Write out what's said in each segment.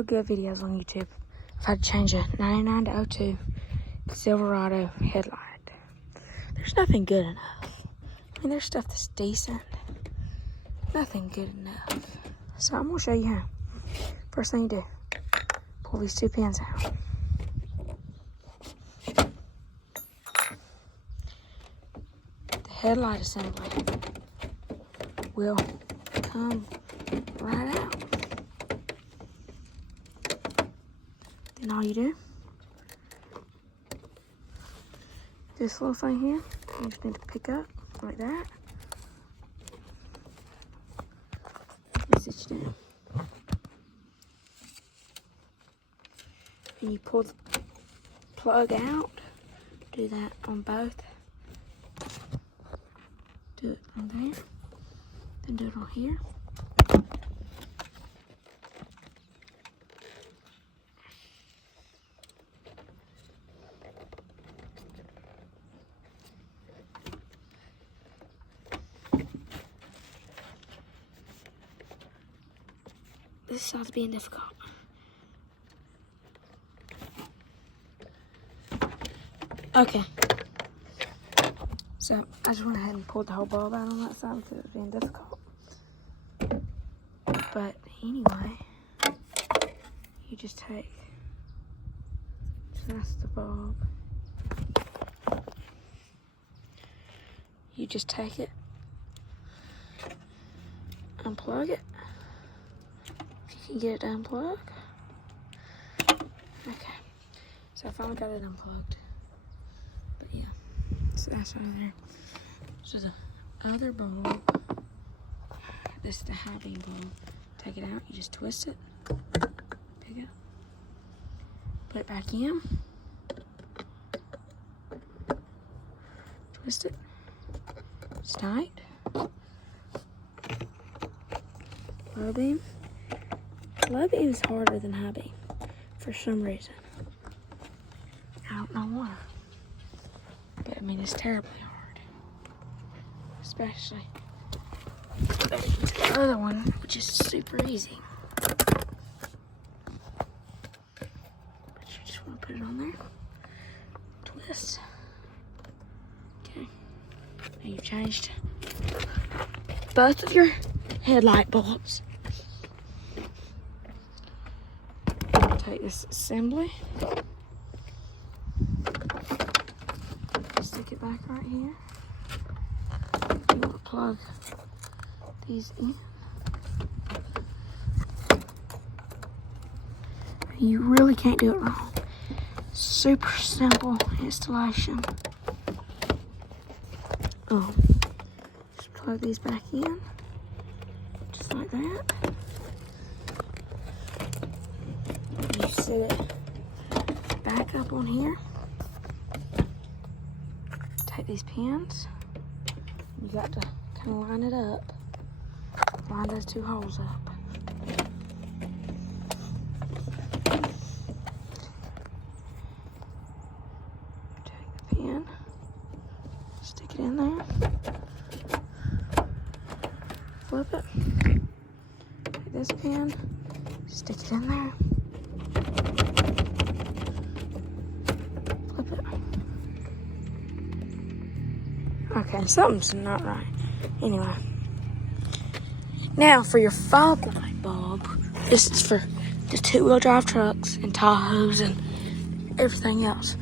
no good videos on YouTube if I had to change a 99 to 02 Silverado headlight. There's nothing good enough. I mean, there's stuff that's decent. Nothing good enough. So I'm gonna show you how. First thing you do, pull these two pins out. The headlight assembly will come right out. Then all you do, this little thing here, you just need to pick up like that. And sit you down. And you pull the plug out. Do that on both. Do it on there. Then do it on here. This side's being difficult. Okay. So I just went ahead and pulled the whole bulb out on that side because it was being difficult. But anyway, you just take, so that's the bulb. You just take it, unplug it. If you can get it to unplug. Okay. So I finally got it unplugged. But yeah, so that's over there. So the other bulb, this is the high beam bulb. Take it out, you just twist it, pick it up, put it back in, twist it, it's tight. Low beam. Low beam is harder than high beam for some reason. I don't know why. But I mean, it's terribly hard. Especially compared to the other one, which is super easy. But you just want to put it on there. Twist. Okay. Now you've changed both of your headlight bulbs. Take this assembly. Stick it back right here. You want to plug these in. You really can't do it wrong. Super simple installation. Just plug these back in, just like that. You set it back up on here. Take these pins. You got to kind of line it up. Line those two holes up. Take the pin, stick it in there, flip it. Take this pin, stick it in there, flip it. Okay, something's not right. Anyway. Now for your fog light bulb, this is for the 2-wheel drive trucks and Tahoes and everything else.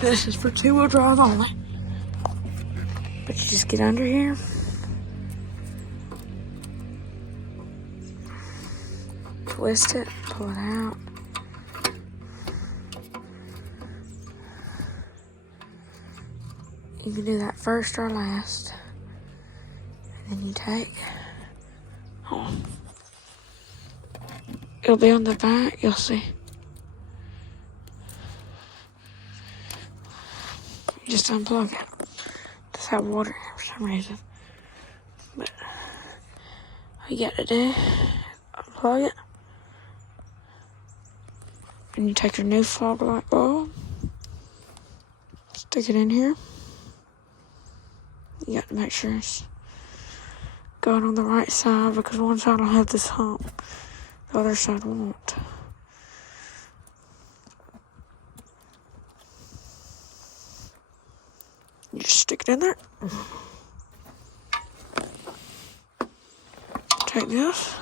This is for 2-wheel drive only. But you just get under here. Twist it, pull it out. You can do that first or last. And then you take, it'll be on the back, you'll see. You just unplug it. Just have water in it for some reason. But all you got to do, unplug it. And you take your new fog light bulb, stick it in here. You got to make sure it's going on the right side because one side will have this hump. The other side won't. You just stick it in there. Take this.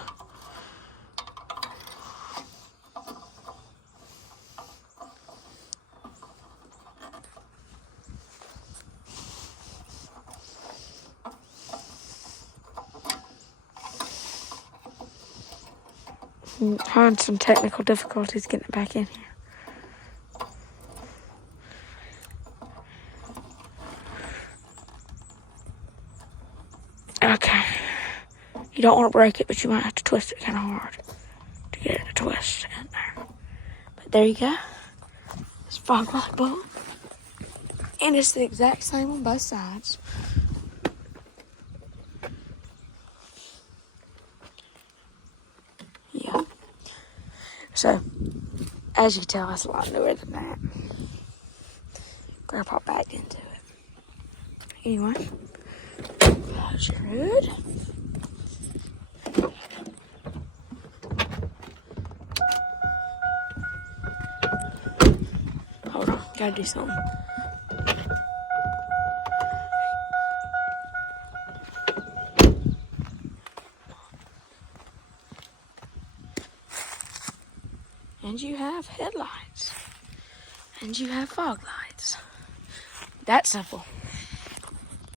Having some technical difficulties getting it back in here. Okay. You don't want to break it, but you might have to twist it kind of hard to get it to twist in there. But there you go. It's fog light bulb. And it's the exact same on both sides. Yeah. So, as you can tell, it's a lot newer than that. Grandpa backed into it. Anyway, that's your hood. Hold on, gotta do something. And you have headlights. And you have fog lights. That's simple.